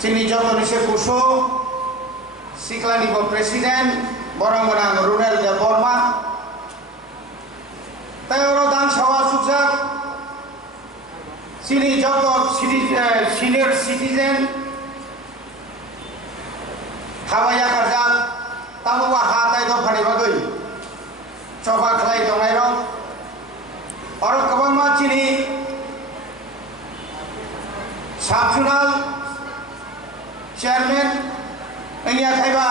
Sini joto ni sekuso Siklani ko presiden borang menang Runel de Borma tayo dan sawa suksak sini joto senior citizen hawaya kerja tamu hatai do phani bagoi coba khlai dongai ro orang kabang ma sini sabjunal chairman India Thaiba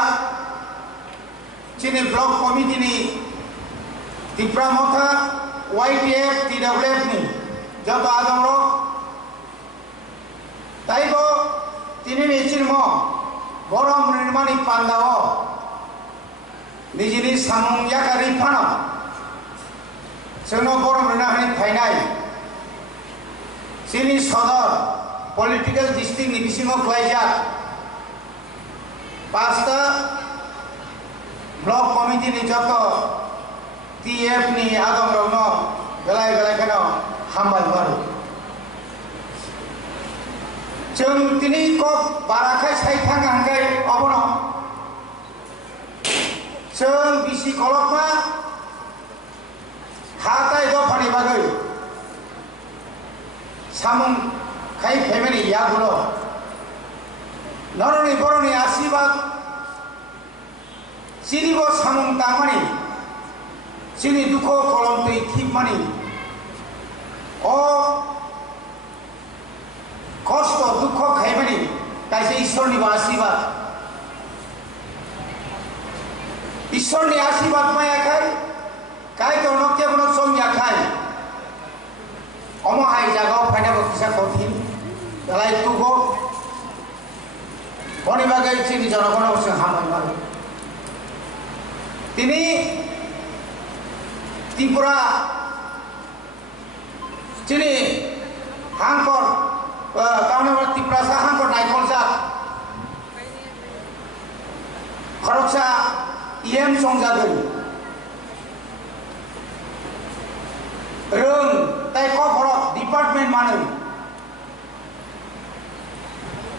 Chini Block Committee ni Tipra Motha YTF TWF ni Joto Adam Ro Taibo Tini ni Chirmo Borom Nirmani Pandao Nijini Samung Yakari Pano Seno Borom Nirmani Painai Sini Sodor Political District ni Bisingo Klaijak Pasta Block Committee ni joto TF ni Adam Rono galai kano hambal baru. Jeng tini kok barakai sai thang angkai abono. Jeng bisi kolok ma hatai do phani bagai. Samung kai family ya gulo. Noroni boroni asibad sini bo samung tamani sini duko kolom tui thimani o kosto dukho khaimani kaise ishwar ni asibad ishwar ni asibad maya khai kai to nokte bono som ya khai omo hai jagao phaina bo kisa kothin dalai tugo Boni bagai sini jarakono usah hamil baru. Tini Tripura sini hangkor tahun yang Tripura sah hangkor naik konsa. Koroksa IM songjadul. Rung taiko korok department mana?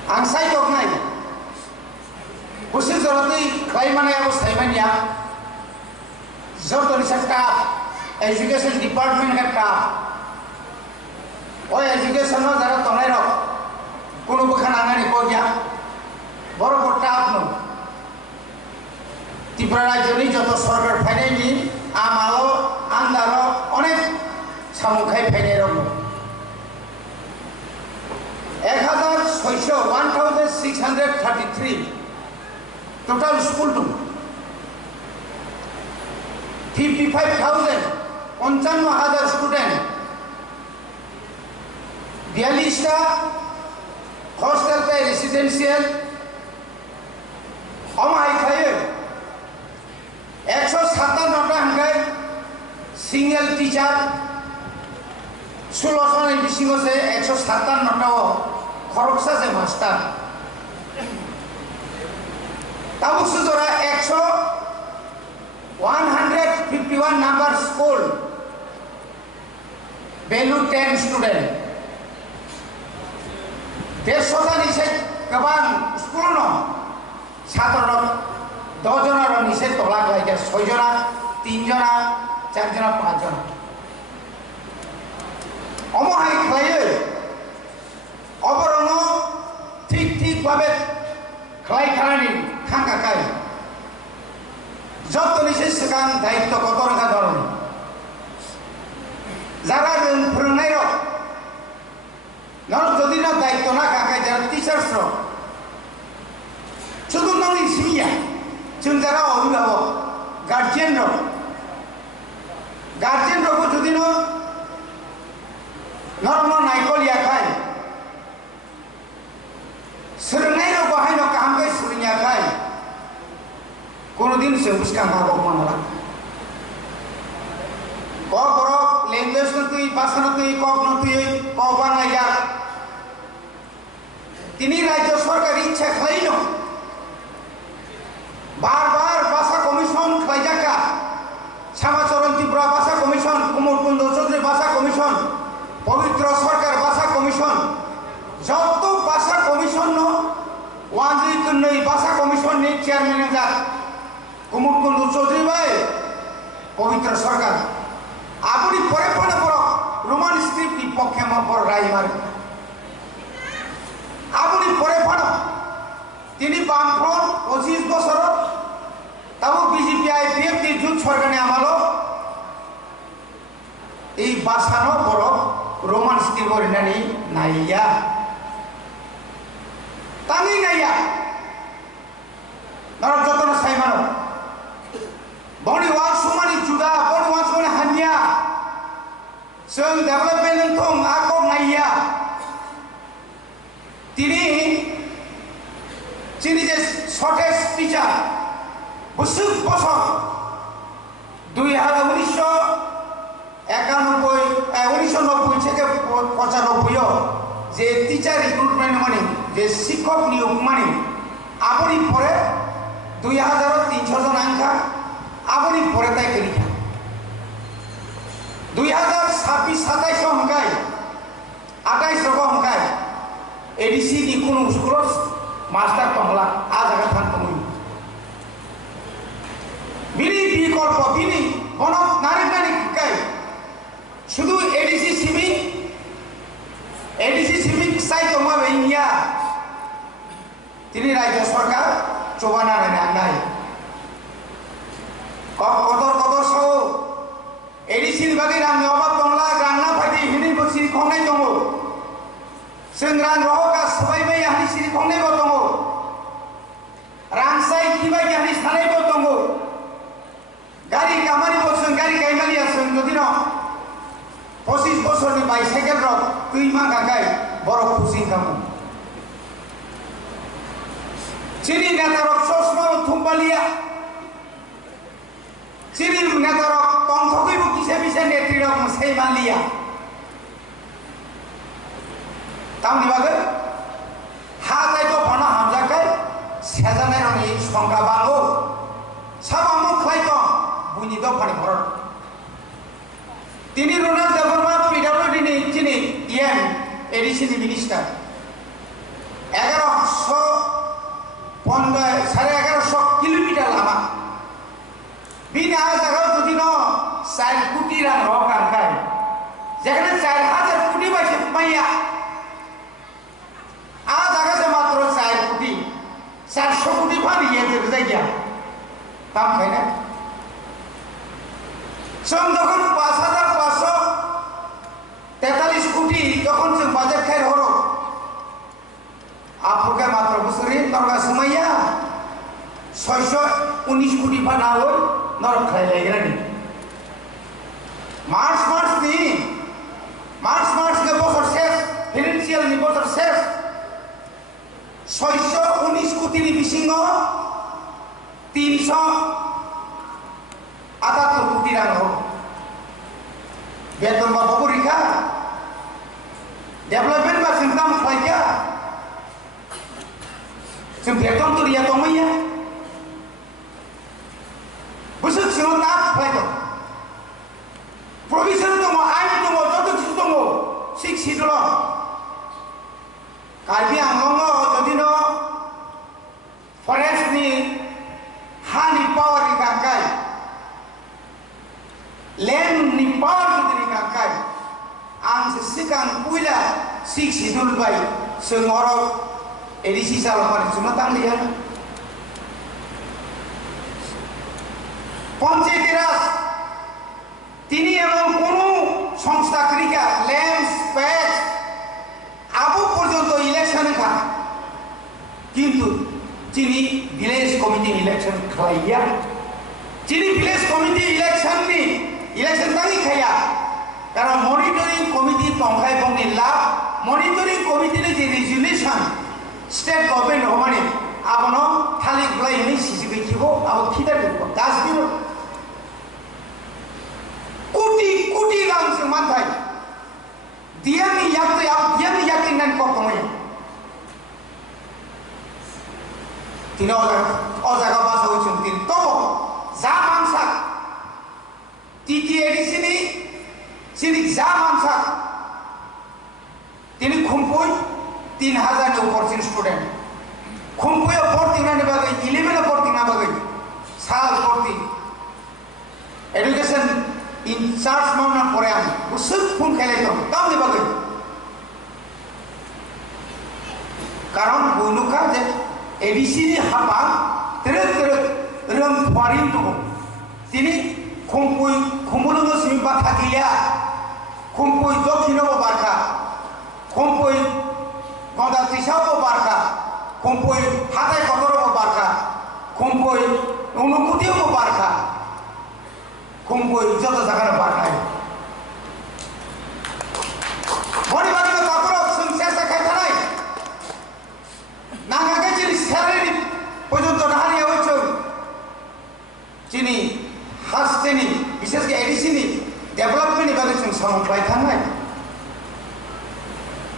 Angsai kok naik. Khusus orangnya klaim mana yang harus klaiman ya? Zorto ni staff, education department kan staff. Oh education no jara tongai ro. Kuno bukan anak ni kau ya? Baru bertahap no. Tripura Rajya ni joto sarkar finance ni amalo andaro onek samukai finance ro. 1633 total school to 55,000 55,000 student 42টা hostel पे residential हमारे खाये 157টা हमके single teacher 16 बिसिंगो से 157টা खरकसा से master Tabuk sejora 151 number school value 10 student Desota nise kabang school no ছাত্ররা 10 জনের নিচে তলাক হইছে 6 জন 3 জন 4 জন 5 জন অমহাই খাইয়ে অবরণ ঠিক ভাবে খাই খানি খাঙ্কা খাই যত নিচে সেখান দায়িত্ব কত রাখা ধরন যারা ফোরনাই রক যদি না দায়িত্ব না কাকায় যারা টিচার্স রক শুধু নয় সিনিয়া जों যারা অভিভাবক গার্জিয়ান রক যদি নর্ম নাইকল ইয়াখাই सोलोंनाय रक बाहाय न कामखै सोलोंयाखै कोनोदिन जों बुसखां हागौ मानला क बरक लैंग्वेज नतुई भाषा नतुई क नतुई क बांगाया तिनी राज्य सरकार इच्छा खालाय न बार भाषा कमिशन खालायजाखा श्यामाचरण त्रिपुरा भाषा कमिशन कुमार कुंड चौधरी भाषा कमिशन पवित्र सरकार भाषा कमिशन যত ভাষা কমিশন जोंनि भाषा कमिशननि चेयारमेन जा कुमुद कुंदु चौधरी भाई पवित्र सरकार आबुनि परे परे बर रोमान स्क्रिप्ट नि पक्षे म बर राय मारि आबुनि परे परे तिनी बामफ्रंट 25 বছর তাও বিজেপি আইপিএফ नि जुट सरकारनि आमालो এই ভাষানো বড় रोमान स्क्रिप्ट ओरिनानि नाइया तांगि नाइया नर जतन साइमानो बनि वान सुमानि जुदा बनि वान सुमानि हान्या जों डेभेलपमेन्ट थं आकब नाइया तिनी चिनि जे शॉर्टेज टीचार बसुक बसर 1991 থেকে 95 যে টিচার রিক্রুটমেন্ট মানে যে শিক্ষক নিয়োগ মানে আপনি পরে 2300 জন আঙ্কা আপনি পরে তাই করি 2026-27 সংখ্যায় 28 সংখ্যায় এডিসি নি কোন স্কুল মাস্টার তমলা আ জায়গা থাকতমই বিনি বিকল্প বিনি কোন নারী নারী কাই শুধু এডিসি সিমিক সাইতো মাবে ইন্ডিয়া তিনি রাজ্য সরকার চোবানা নাই কদর সহ এডিসির বাকি রামনি অবাব দংলা রান্না ফাইদি হিনি বসিরি খংনাই দङ जों रां रहोगा सबाय बाय हानि सिरि खंनायबो दङ रांसाय किबाय हानि सानायबो दङ गारि कामानिबो जों गारि गायमालिया जों जदिनो 25 বছরनि बाइसाइकेल रक दैमा गागाय बर खुसि खामो चिनि नेतारक ससमा थुमबालिया चिनि नेतारक तंथकैबो किसे बिसे नेत्रिरक सैमालिया तामनि बागै हा जायतो फना हामजाखाय सेजानाय रनि संख्या बांगो साबामु खायतो बुनि द फानि भरत তিনি রোনাল্ড দেববর্মা পিডব্লিউডি নি চিনি ইএম এডিসি মিনিস্টার 1150 কিলোমিটার লামা বিনা জায়গা যদি ন 4 কোটি রাং রক রাঙ্কায় যেখানে 4000 কোটি বাইছে পাইয়া আ জায়গাতে মাত্র 4 কোটি 400 কোটি ফানি এতে জায়গা দাম খায় না जों যখন 5543 কোটি যখন जों বাজেট খাই হলো आपके मात्र बसुरी तंगा समया 619 कोटी बाना होय नरक खाय लागरानि मार्च के बছর শেষ ফাইনান্সিয়াল नि बছর শেষ 619 কোটি नि बिसिंग 378 কোটি রাং हो बेतन बाबू रिखा डेवलपमेंट बा सिंगताम खायका जों बेतन तो रिया दंमैया बोसोर सिङाव ना खायदों प्रभिजन दङ आइन दङ जत किछु दङ सिक्सि दङ कार्बि आंलं जदि न फरेस्ट नि हानि पावर नि गांगाय लैंड नि पावर नि गांगाय आं सिगां पुइला सिक्सि दुलबाय जों अरब एडिसि सालमान जुना तांलिया पंचायती राज তিনি এবং কোন সংস্থা ক্রিকা ল্যান্ডস প্যাচ আবু পর্যন্ত ইলেকশন খা কিন্তু তিনি ভিলেজ কমিটি ইলেকশন খাইয়া তিনি ভিলেজ কমিটি ইলেকশন তাই খাইয়া কারণ মনিটরিং কমিটি তংখাই বংনি লাভ মনিটরিং কমিটির যে রেজুলেশন स्टेट गवर्नमेंट हमारे आपनो थाली गुलाई नहीं सिसिबे किबो अब खिदा दिबो गास दिबो कोटी रां से माथाय दियानि याक्ते आप दियानि याक्ते नन को तमय तिनो अजागा बास होइछन तिन तो जा मानसा टीटी एडिसिनि सिनि जा मानसा तिनि खुमपय 3000 ऊपर student खुमपुया porting bagai 11 porting na bagai sal porting education in charge mana pore am usuk pun khele to tam ni bagai karon bunuka je ABC ni hapa terus rong foreign to tini kumpul kumpulungo simpa thakiya kumpul dokhino barka kumpul koda tisao barka kumpul hatai kodoro barka kumpul unukutiyo barka kumpul joto jagar barka bodi bagi na takro sukses kai thanai nanga ke jini salary পর্যন্ত নাহারি হচ্ছে যিনি হাসছেনি বিশেষ করে এডিসিনি development এবারে সমন্বয় থানায়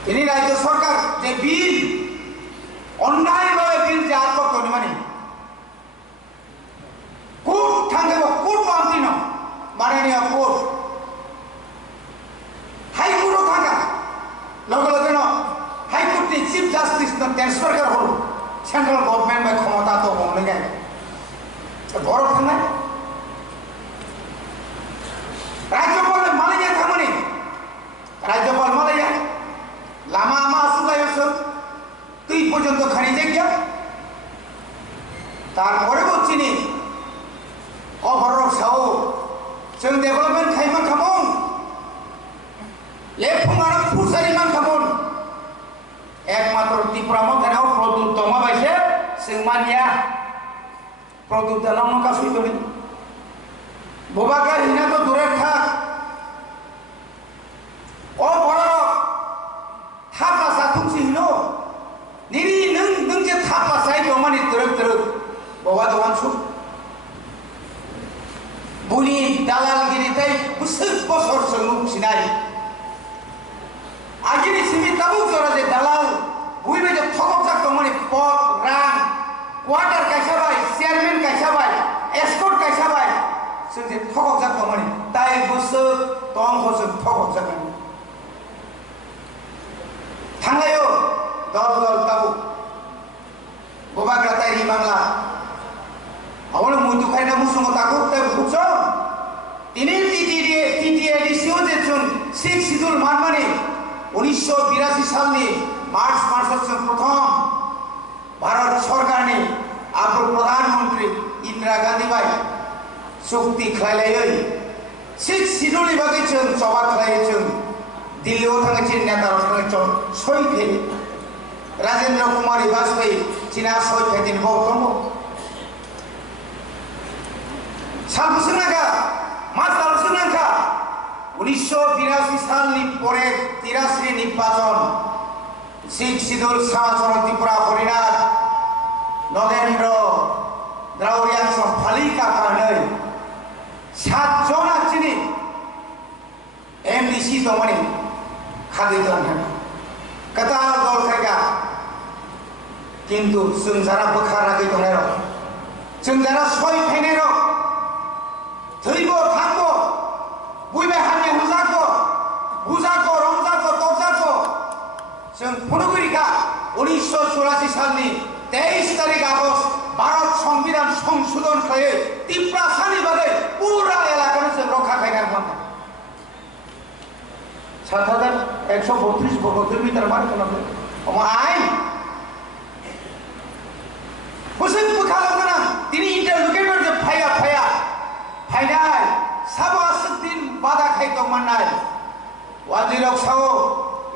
তিনি রাজ্য সরকার যে বিল অন্যায়ভাবে বিল যে আত্মক মানে কোর্ট থাকবে কোর্ট মানতি না মাননীয় কোর্ট হাইকোর্টও থাকা লগে লগে না হাইকোর্টে চিফ জাস্টিস ট্রান্সফার করা হলো সেন্ট্রাল গভর্নমেন্ট বা ক্ষমতা তো মনে গেল বড় থানায় রাজ্যপাল মালিয়া থামনি রাজ্যপাল মালিয়া লামা আমা আসুলাই তুই পর্যন্ত খানিজে গিয়া তারপরে বলছি নি অভরক সাও जों डेभेलपमेंट खायमान खामोन लेफुंगाना फुसारिमान खामोन एकमात्र त्रिपुरा मथानाव प्रदुत दमा बायसे जों मानिया प्रदुत दालांनो कासुइ दनि बबागा हिना तो दूरे थाक ओ बरक थापा साथुंसि हिनो निरि नों जे थापा साइ दमानि दरक बबा दवानसु बुनि दालालगिरि ताइ बुसुक बसर जों फिनाय आगिनि सिमि ताबुक जरा जे दालाल बुइबे जे थकक जाक दमानि पद रां क्वार्टार कायसाबाय चेयारमेन कायसाबाय एस्कर्ट कायसाबाय जों जे थकक जाक दमानि ताइ बुसुक तंग जों थकक जागोन थांलायो दल दल ताबु बबाग्रा ताइ बांला आवल मुदु खायना मुसुंग ताकु ते बुकसो तिनि टीटीएडीसीओ जे जों 6 शिड्यूल मानमानि 1982 सालनि मार्च मासजों प्रथम भारत सरकारनि आफुल प्रधानमंत्री इंदिरा गांधी बाय चुक्ति खालायै 6 शिड्यूलनि बागै जों सभा खालायै जों दिल्लीयाव थाङै चिन नेताराव थाङै जों सय फे राजेंद्र कुमार वाजपेयी चिना सय फे दिन बावतंग सालबुसुनागा मास सालबुसुनागा 1982 सालनि परे 83 निर्वाचन 6 शिड्यूल समाचरण त्रिपुरा हरिनाथ नरेंद्र द्रावरियान फालिका खानै 7 जना चिनि एमडीसी दमनि खागिदन कथा दल खायगा किंतु जों जारा बोखाराखै दंनाय र जों जारा सय फैनाय र थैबो थांबो बुइबे हानि हुजाको बुजाको रंजाको तजाको जों फुनुगुरिका 1984 सालनि 23 तारिख आगस्ट भारत संविधान संशोधन खायै त्रिपुरा सानि बागै पुरा एलाकानो जों रक्षा खायना मोनदों 7132 वर्ग किलोमीटर मान खालामदों अमा आइन हुसैन बुखालामना दिनै इन्टारलुकेटर जे फाया फाइनाल साबासुद्दीन बादा खायदों माननाय वाजिरक साओ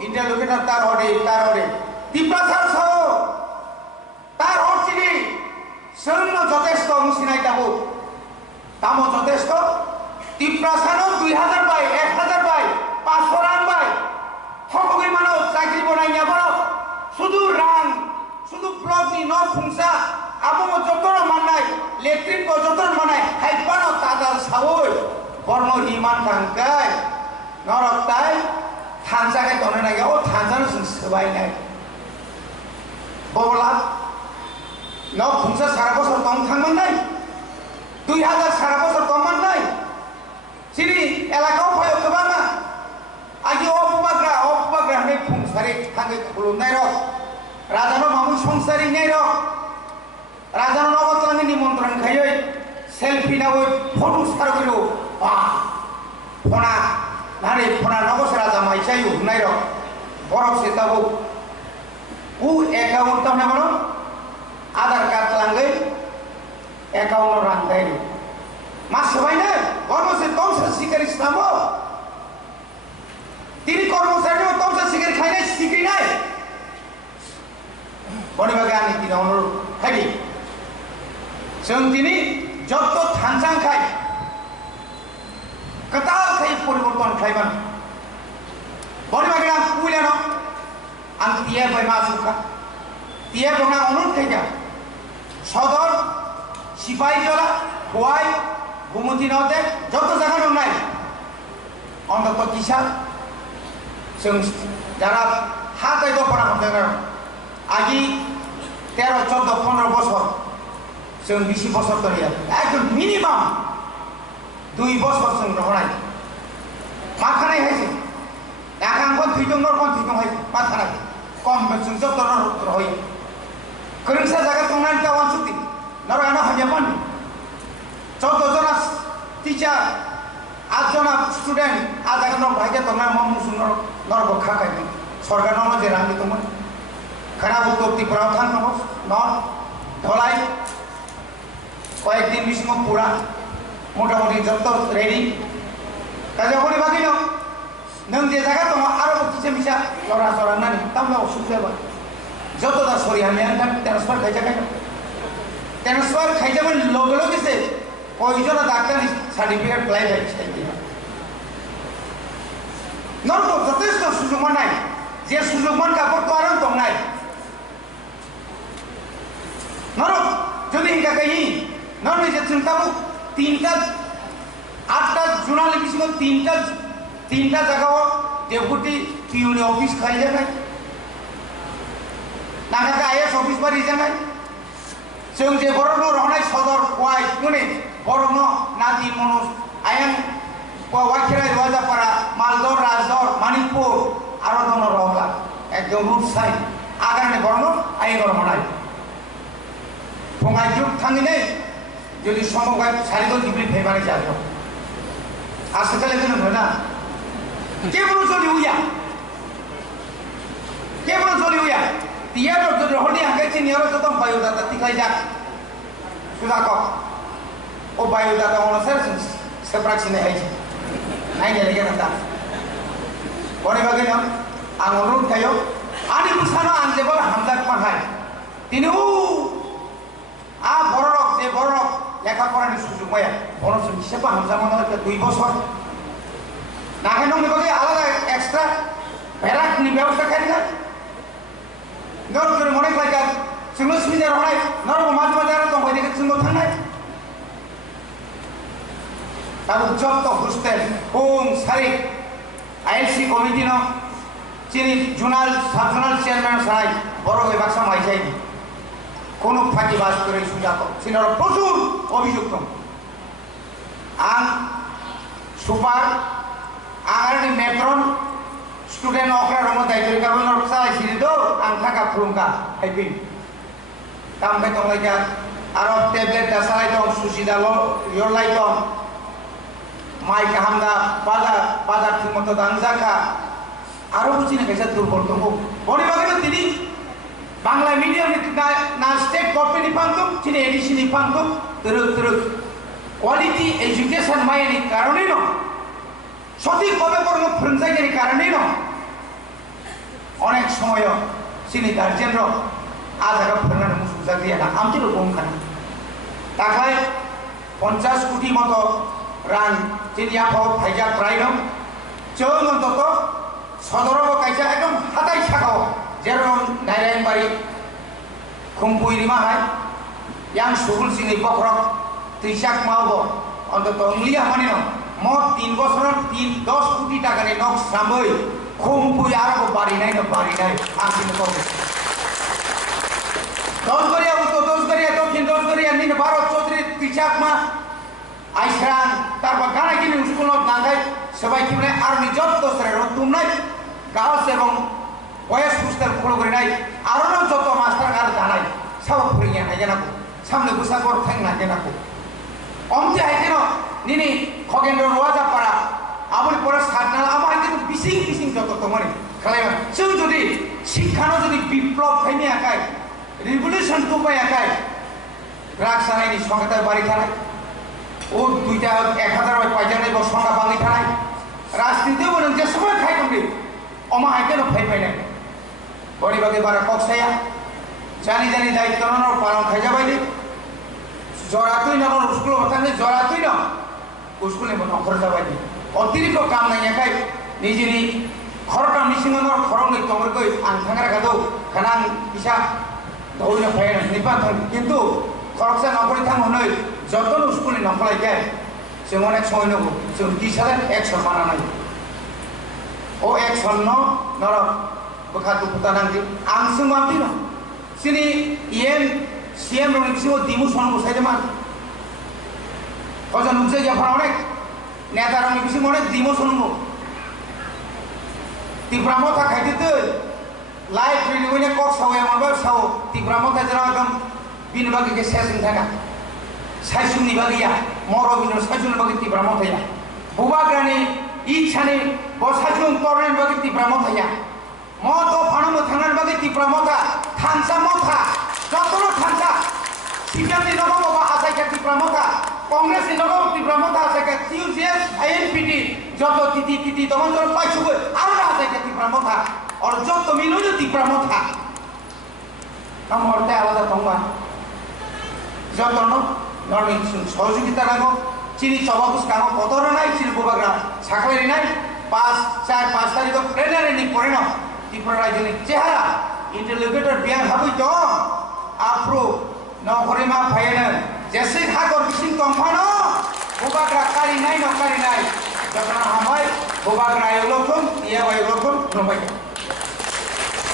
इन्टारलुकेटर तार हरे त्रिपुरा साओ तार हरचिनि जोंनो जथेष्ट मुसिनाय दाबो दामो जथेष्ट त्रिपुरा सानो 2000 बाय 1000 बाय 500 रां बाय हकगै मानो चाकरि बनायना बारो सुदु रां सुदु ब्लकनि न फुंसा आबो जतन माननाय लेट्रिन को जतन माननाय हाइपानो तादाल सावै बर्म हिमान थांगाय नरकताय थानजागाय दनो नायाव थानजानो जों सोबायनाय बबला न फुंसा सारा बसर दं थांमोननाय 2000 सारा बसर दंमोननाय सिनि एलाकाव फयो गोबाङा आगि अपुबाग्रा नै फुंसारि थांगै खुलुमनाय र राजानो मामु संसारिनाय र রাজার নগতলাঙ্গে নিমন্ত্রণ খাইয়ে সেলফি না ওই ফটো সার গেল ফোনা নারে ফোনা নগস রাজা মাইছাই হুনাই রক বরফ সেতাবো উ অ্যাকাউন্ট তো না বলো আধার কার্ড লাঙ্গে অ্যাকাউন্ট রান্দাই মা সবাই না কর্মসে তমসা শিকার ইসলাম তিনি কর্মচারী তমসা শিকার খাই নাই শিখি নাই বনিবাগে আনি তিনি অনুরোধ খাই जों दिनै যত থানসাং খাই কতাল খাই পরিবর্তন খাইবান বনিবাগে আম পুইলানো আম তিয়া বাই মাসুকা তিয়া বনা অনুরোধ খাইয়া সদর সিপাহীজলা খোয়াই গুমতি নদে যত জায়গা নাই অন্তত কিসা जों যারা হাত আইব পড়া হতে আগি 13, 14, 15 বছর जों 20 বছর ধরে একদম মিনিমাম 2 বছর जों রহনাই মাখানাই হয়েছে একাঙ্কন থিদং নরকন থিদং হয় মাখানাই কম जों যত রহই করিংসা জায়গা তংনানি তাওয়ান সুতি নরগানা হাজামান 14 জন টিচার 8 জন স্টুডেন্ট আজাগন ভাইকে তংনা মুসুন নরক খাকাই সরকার নন যে রাঙ্গি তমন খারাপ উত্তর ত্রিপুরা থান নন ধলাই কয়েকদিন বিষ্ণু পুরা মোটামুটি যত রেডি কাজে বলি বাকি নং যে জায়গা তোমার আরো কিছু মিশা লড়া চড়া নানি তামলা অসুবিধা বা যত দা সরি আমি ট্রান্সফার খাইছে খাই ট্রান্সফার খাইছে মানে লগে লগে সে কয়জন ডাক্তার সার্টিফিকেট প্লাই খাইছে নরক যথেষ্ট সুযোগ নাই যে সুযোগ মান কাপড় তো আর তো নাই নরক যদি ইনকা কই নন যে চিন্তাবু 3টা 8টা জুনালি বিশ মো 3টা জায়গা ডেপুটি পিউনি অফিস খাই যায় নাকা আইএস অফিস বাড়ি যায় जों যে বড় রহনাই সদর কোয়াই কোনে বড় নাদি মনুষ আইন ওয়াখিরাই রাজাপাড়া মালদর রাজদর মানিকপুর আরো দন রহলা একদম রুট সাইড আগানে বড় আই রহনাই ফঙ্গাই যুগ থাঙ্গিনে যদি সম্ভব হয় সারিগল দিবলি ফেবারে যাবে আসতে চলে যেন হয় না কেবল চলি উইয়া তিয়ার যদি হলি আগে চিনিয়র যত বায়ুদাতা তিখাই যাক সুদা কক ও বায়ুদাতা অনুসার সেপ্রাক্সিনে হাইছে নাই গেলে কেন তা পরে বাগে না আং অনুরোধ খাইও আনি বুসানো আং যে বল হামদাক পাঠায় তিনি বড় যে বড় লেখাপড়ার সুযোগ পায় বড় হিসেবে হামজা মনে হয় 2 বছর না কেন বিভাগে আলাদা এক্সট্রা প্যারাক নি ব্যবস্থা খাই না নর করে মনে হয় কাজ সিঙ্গল সুবিধা হয় নর মাঝে মাঝে আর তো বাইরে সিঙ্গল থানায় তার যত হোস্টেল হোম সারি আইএলসি কমিটি ন চিনি জোনাল সাব জোনাল চেয়ারম্যান সাই বড় ওই বাক্সা মাইছাই কোনো ফাঁকিবাজ করে সুজাত সিনার প্রচুর অভিযুক্ত আং সুপার আগারনি মেট্রন স্টুডেন্ট অকরা রম দায়িত্ব কারণ চালাই সিরি তো আং থাকা ফুরুমকা হাইপিন কাম বাই তংলাইকা আর ট্যাবলেট চালাই দং সুসিদা ইয়লাই দং মাই কাহামদা বাজার ঠিক মতো দাংজাকা আরো বুঝি না কেসা দুর্বল তো বনিবাগে তিনি বাংলা মিডিয়াম না স্টেট গভর্নমেন্ট পান্তম তিনি এডিশন পান্তম তুরুক কোয়ালিটি এডুকেশন মাইনি কারণে ন সঠিকভাবে কর্ম ফ্রেঞ্চাইজের কারণে ন অনেক সময় তিনি গার্জেনর আধার ফেরানো মুসুজা দিয়ে না আমি রকম খানা তাকায় 50 কোটি মতো রান তিনি আবহাওয়া ফাইজা প্রায় ন চৌ অন্তত সদরব কাইজা একদম হাতাই থাকাও যেরকম নারায়ণবাড়ি খুমপুই রিমা হয় ইয়াং সুগুল সিং এই বখরক ত্রিশাক মাহব অন্তত উংলিয়া মানে মোট 3 বছর 10 কোটি টাকা নিয়ে নক সামই খুমপুই আরো বাড়ি নাই আমি কবে 10 করিয়া উত্তর 10 করিয়া দক্ষিণ 10 করিয়া নিন 12 চৌধুরী ত্রিশাক মা আইসরান তারপর গানা কিনে স্কুল নাগাই সবাই কিনে আর নিজত দোসরের তুম নাই গার্লস এবং বয়স হোস্টেল ফলো করে নাই আরো যত মাস্টার আর জানাই সব ফুরিয়ে নাই জানা সামনে বুসা কর থাং না কেন কো অমতে হাইতে ন নিনি খগেন্দ্র রোয়াজা পাড়া আমল পরে সাতনা আমার হাইতে বিসিং বিসিং যত তোমারে খালাইবা जों যদি শিক্ষানো যদি বিপ্লব খাইনি আকাই রিভলিউশন তো পাই আকাই রাখসানাইনি সংখ্যাটার বাড়ি থানায় ও দুইটা 1000 পাইজানাই বা সংখ্যা বাঙি থানায় রাজনীতিও বলেন যে সময় খাই কমবে অমা হাইতেন ফাই পাই না বড়ি বাগে বারা কক্সাইয়া জানি জানি দায়িত্ব নর পালন খাই যাবাইনি জরাতুই নর স্কুল হতানে জরাতুই ন স্কুলে নখর যাবাইনি অতিরিক্ত কাম নাই একাই নিজেনি খরটা মিশিংনর খরং নাই তমরকই আং থাঙ্গারা গাদো খানাং ইসা দৌড়ে ফাই না নিপাত কিন্তু খরকসা নকরি থাং হনই যতন স্কুলে নখলাই গে जों अनेक समय नंगौ जों टिचार एक्सन मानानाय ओ एक्सन न नरक बखा दुखुता नांगि आं जों माबदि न सिनि एम सीएम रनि बिसिङाव डिमोसन बसायदोंमोन हजों नुजै जाफार अनेक नेता रनि बिसिङाव अनेक डिमोसन दङ तिब्रामथा खायदो लाइफ रिनिउने कक सावया माबा साव तिब्रामथा जरा एकदम बिनबागि के सेसिं थागा साइसुनि बागिया मरबिनो साइसुनि बागि तिब्रामथाया बुबाग्रानि इच्छानि बसाइसुन तोरनि बागि तिब्रामथाया मत फानमो थांनानि बागि तिब्रामथा थांसा मथा जतनो थांसा सिपिएमनि नगम बा आसायका तिब्रामथा कांग्रेसनि नगम तिब्रामथा आसायका टिउजिएस आईएनपीटी जत तिति तिति तमन जन पाइसुबो आरो आसायका तिब्रामथा और जत मिनो तिब्रामथा नमरते आलादा तंबा जतनो नरनि सहयोगिता नांगौ चिनि सभाबुस कांगो कतरा नाय चिनि बुबाग्रा साखलायनि नाय 5 तारिख प्लेनारिनि परेन त्रिपुरा राज्यनि चेहारा इंटरलोकेटर बियां हाबुइ तो आफ्रो नखरिमा फायनो जेसे हागर बिसिं तंफानो बुबाग्रा कारि नाय जतना हामाय बुबाग्रा एलखम इया बायलखम नबाय